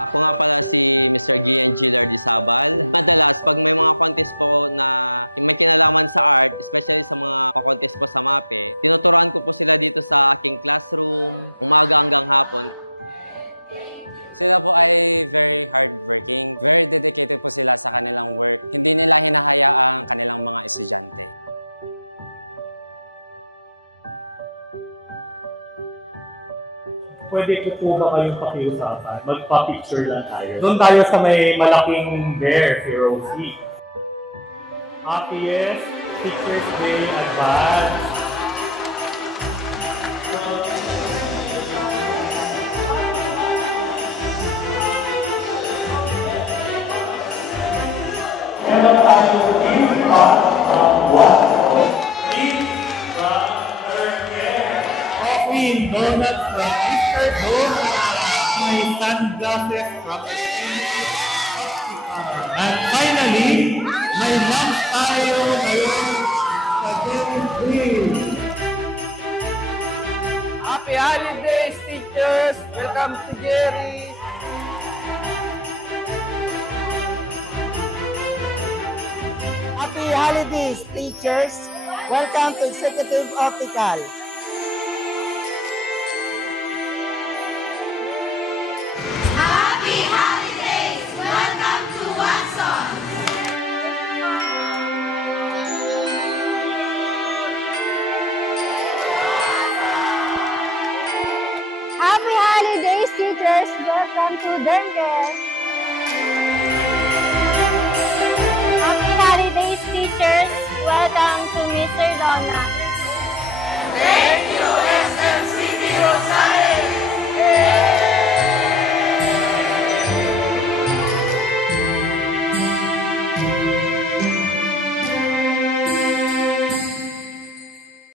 Ako nga pala si Mr. Gian Gillard Isabal. Madalas, pag may mga contest po na may kinalaman sa art, especially sa mga contest po sa MAPE, tinuturuan ko po sila dito sa aking classroom, umaga hanggang hapon. Sila po ay very hardworking, very dedicated po sila sa kanilang work. Hindi nila hinahayaan ang kanilang mga estudyante. Pwede ko po ba kayong pakiusapan? Magpa-picture lang tayo. Doon tayo sa may malaking bear, si Rosie. Happiest Teacher's Day Advance. Meron tayo give up from what? Give from her care. Coffee, donuts from Mr. Donut. My sunglasses from and finally, may lunch tayo ngayon sa Jerry's. Happy holidays, teachers! Welcome to Jerry's! Happy holidays, teachers! Welcome to Executive Optical. Happy holidays! Welcome to Watson! Happy holidays, teachers! Welcome to Denver! Happy holidays, teachers! Welcome to Mr. Donna.